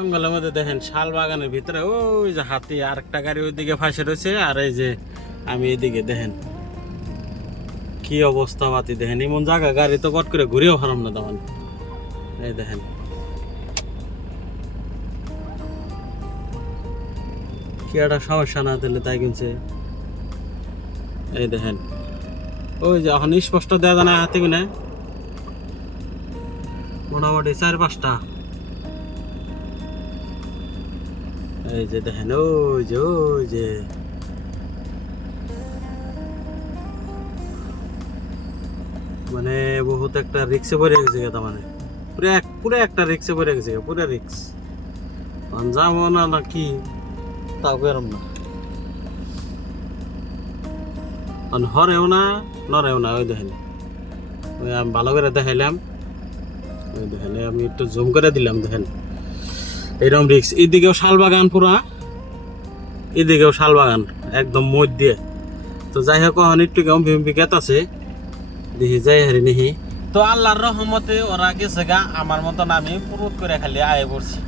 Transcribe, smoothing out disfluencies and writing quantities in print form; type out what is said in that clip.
জঙ্গলের মধ্যে দেখেন শাল বাগানের ভিতরে ওই যে হাতি, আর একটা গাড়ি ওইদিকে ফাঁসে রয়েছে, আর এই যে আমি এদিকে দেখেন কি অবস্থা। বাতি দেখেন এমন জায়গা, গাড়ি তো কট করে ঘুরেও হারাম না তেমন। এই দেখেন কি একটা সমস্যা না দিলে তাই কিনছে। এই দেখেন ওই যে এখন স্পষ্ট দেওয়া যায় না হাতি গুনে, মোটামুটি 4-5টা। এই যে দেখেন ওই যে মানে বহুত একটা রিক্সে পড়ে গেছে, তার মানে পুরো একটা রিক্সে পড়ে গেছে, পুরো রিক্স। যাবো না না কি তাও বেরম না, হরেও না নরেও না। ওই দেখেন ওই আমি ভালো করে দেখাইলাম, ওই দেখেন আমি একটু জুম করে দিলাম, দেখেন এইরকম রিক্স। এদিকেও শাল বাগান, পুরা এদিকেও শাল বাগান একদম মধ্যে। তো যাই হোক এখন একটু কম গেত আছে, দেখি যাই হারি নিহি। তো আল্লাহর রহমতে ওরা গেছে গা, আমার মতন আমি পুরুত করে খালি আয়ে পড়ছি।